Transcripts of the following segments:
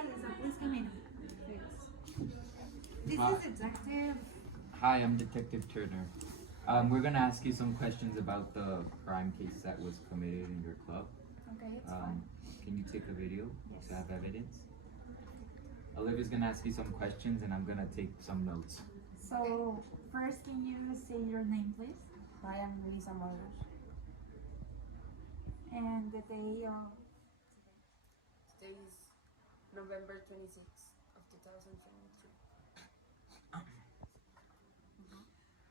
Hi, Lisa. Please come in. This Hi. is Detective. Hi, I'm Detective Turner. We're gonna ask you some questions about the crime case that was committed in your club. Okay, it's fine. Can you take a video Yes. to have evidence? Olivia's gonna ask you some questions and I'm gonna take some notes. So, first, can you say your name, please? Hi, I'm Melissa Motors. And the day of. Today is November 26th of 2022.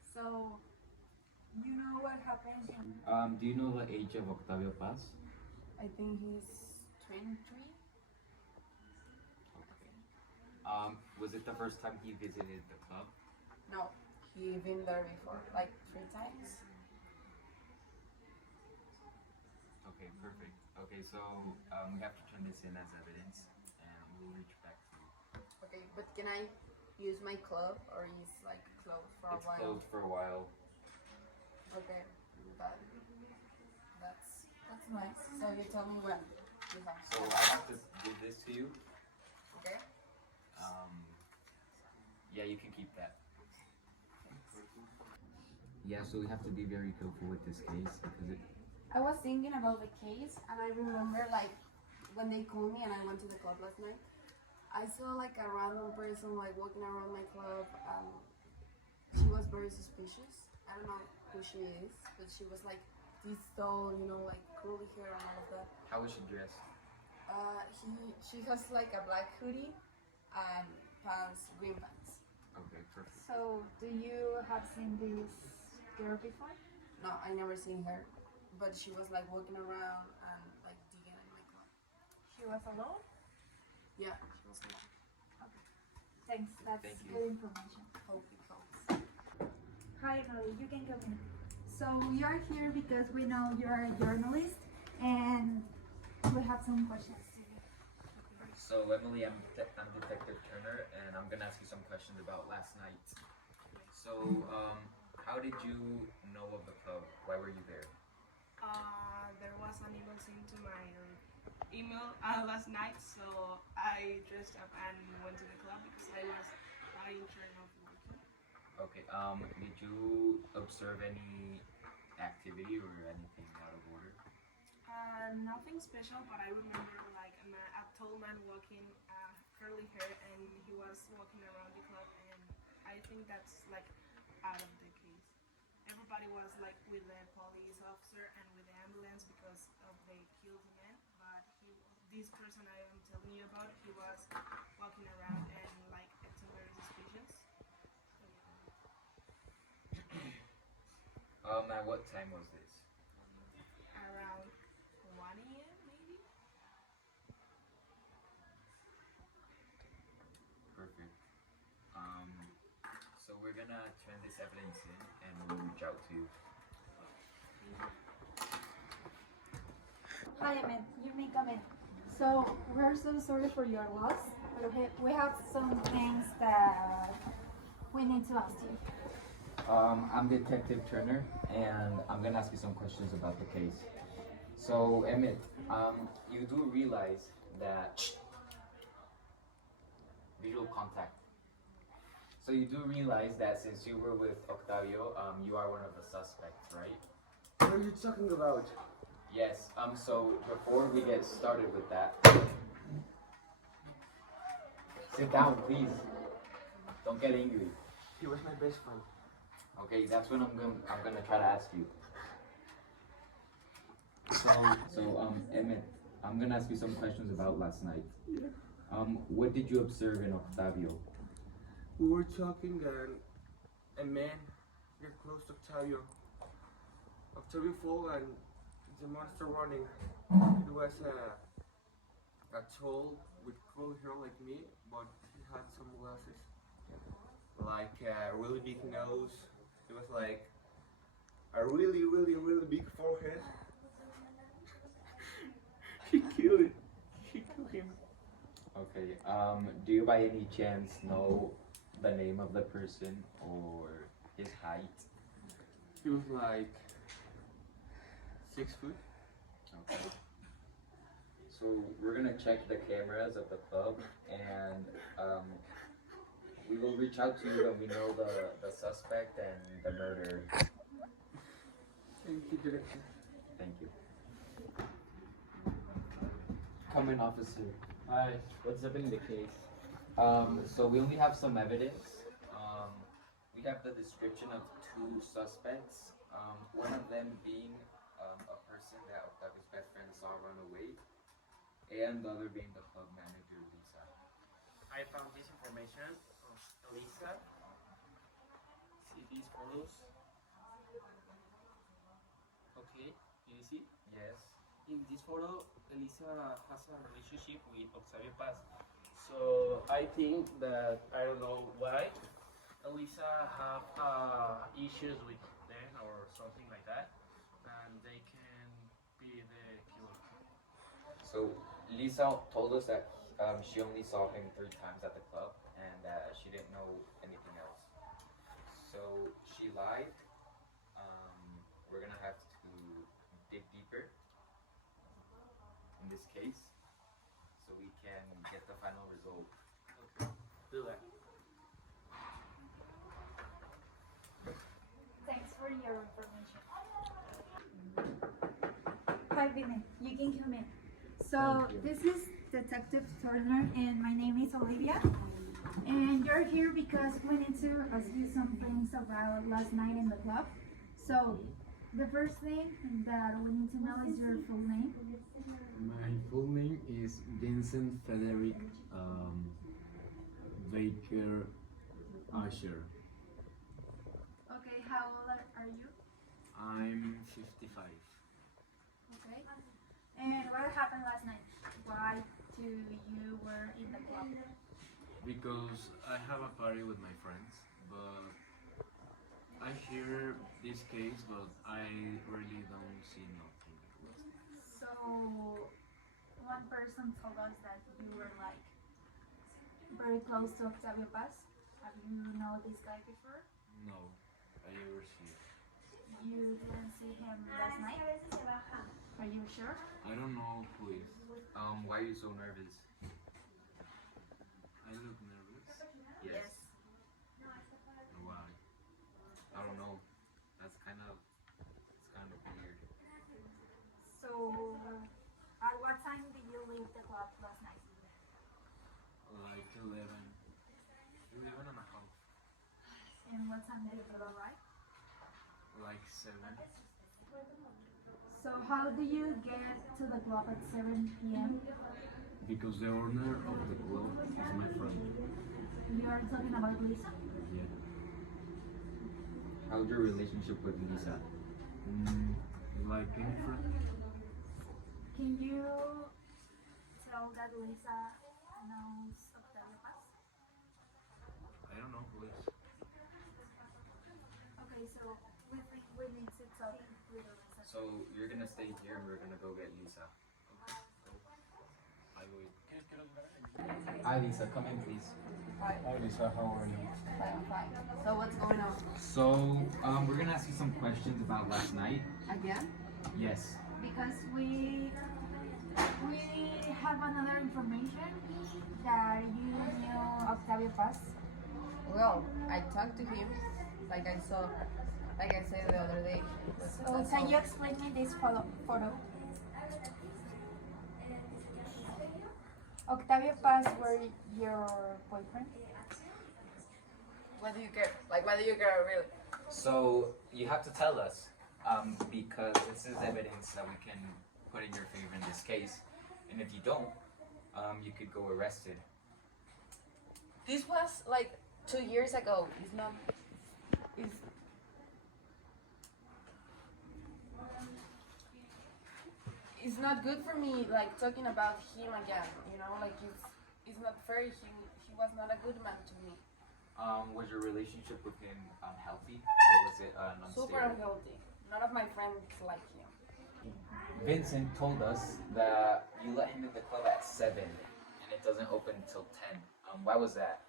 So, you know what happened in. Do you know the age of Octavio Paz? I think he's 23. Okay. Was it the first time he visited the club? No, he been there before, like 3 times. Okay, perfect. Okay, so we have to turn this in as evidence and we'll reach back to you. Okay, but can I use my club or is like closed for a It's while? closed for a while. Okay, but that's nice. So you tell me when you have. So I have to give this to you. Okay. Yeah, you can keep that. Yeah, so we have to be very careful with this case because it. I was thinking about the case and I remember like when they called me and I went to the club last night, I saw like a random person like walking around my club. She was very suspicious. I don't know who she is, but she was like this tall, like curly hair and all of that. How was she dressed? She has like a black hoodie and pants, green pants. Okay, perfect. So, do you have seen this girl before? No, I never seen her, but she was like walking around and like digging in my club. She was alone? Yeah, she was alone. Thanks, that's Thank you. good information. Hope it helps. Hi, Emily, you can come in. So, we are here because we know you're a journalist and we have some questions to you. So Emily, I'm Detective Turner, and I'm gonna ask you some questions about last night. So, how did you know of the club? Why were you there? There was an email sent to my email last night, so I dressed up and went to the club because I was not in charge of working. Okay. Did you observe any activity or anything out of order? Nothing special, but I remember like a tall man walking, curly hair, and he was walking around the club, and I think that's like out of the case. Everybody was like with the police officer and with the ambulance because of the killed man, but this person I am telling you about, he was walking around and like acting very suspicious. At what time was this? Around 1 a.m. maybe. Perfect. So we're gonna turn this evidence in, and we'll reach out to you. Hi, Emmett. You may come in. So, we're so sorry for your loss, but we have some things that we need to ask you. I'm Detective Turner, and I'm gonna ask you some questions about the case. So, Emmett, you do realize that visual contact. So you do realize that since you were with Octavio, you are one of the suspects, right? What are you talking about? Yes. So before we get started with that, sit down, please. Don't get angry. He was my best friend. Okay, that's what I'm gonna try to ask you. So, Emmett, I'm gonna ask you some questions about last night. What did you observe in Octavio? We were talking and a man got close to Octavio. Octavio fell and the monster running. It was a tall with curly hair like me, but he had some glasses. Like a really big nose. It was like a really, really, really big forehead. He killed it. He killed him. Okay. Do you by any chance know the name of the person or his height? He was like 6 foot. Okay. So we're gonna check the cameras of the club, and we will reach out to you when we know the suspect and the murderer. Thank you, Director. Thank you. Come in, officer. Hi, what's up in the case? So we only have some evidence. We have the description of two suspects. One of them being a person that Octavio's best friend saw run away, and the other being the club manager, Lisa. I found this information of Elisa. See these photos? Okay, can you see? Yes. In this photo, Elisa has a relationship with Octavio Paz. So I think that, I don't know why, Elisa have issues with them or something like that, and they can be the killer. So Lisa told us that she only saw him 3 times at the club, and she didn't know anything else. So she lied. We're gonna have to dig deeper in this case, so we can get the final result. Okay, do that. Thanks for your information. Hi, Vinay. You can come in. So this is Detective Turner, and my name is Olivia. And you're here because we need to ask you some things about last night in the club. So the first thing that we need to know is your full name. My full name is Vincent Frederick Baker Usher. Okay, how old are you? I'm 55 Okay. And what happened last night? Why you were in the club? because I have a party with my friends, but I hear this case, but I really don't see nothing. So one person told us that you were like very close to Octavio Paz. Have you know this guy before? No, I ever see it. You didn't see him last night? Are you sure? I don't know who is. Why are you so nervous? I look nervous. Yes. Why? I don't know. It's kind of weird. So at what time did you leave the club last night? Like 11. 11 and a half. And what time did you arrive? Like 7. So how do you get to the club at 7 p.m.? Because the owner of the club is my friend. You are talking about Lisa? Yeah. How's your relationship with Lisa? Like any friend. Can you tell that Lisa knows Octavio Paz? I don't know who is. Okay, so we think we need to talk with Lisa. So you're gonna stay here, and we're gonna go get Lisa. I wait. Hi, Lisa. Come in, please. Hi, Hi Lisa, how are you? I'm fine. So what's going on? So we're gonna ask you some questions about last night. Again? Yes. Because we have another information that you knew Octavio Paz. Well, I talked to him, like I said the other day. So That's can all. you explain me this photo? Octavio Paz were your boyfriend? What do you care? Like, what do you care really? So you have to tell us, because this is evidence that we can put in your favor in this case, and if you don't, you could go arrested. This was like 2 years ago. It's not. It's not good for me, like talking about him again. You know, like it's not fair. He was not a good man to me. Was your relationship with him unhealthy, or was it Super unstable? unhealthy. None of my friends like him. Vincent told us that you let him in the club at 7, and it doesn't open until 10. Why was that?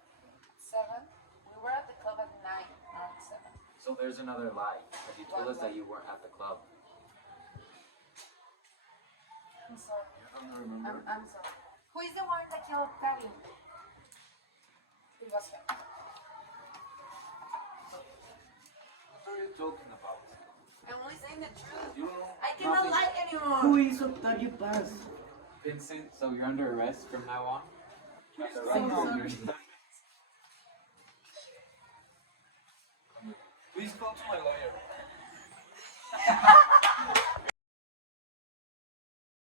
7. We were at the club at 9, not at 7. So there's another lie, because you told us that you weren't at the club. I'm sorry. don't remember. I'm sorry. Who is the one that killed Patty? It was him. What are you talking about? I'm only saying the truth. You know I cannot nothing. lie anymore. Who is Octavio Paz? Vincent, so you're under arrest from now on? Please call to my lawyer.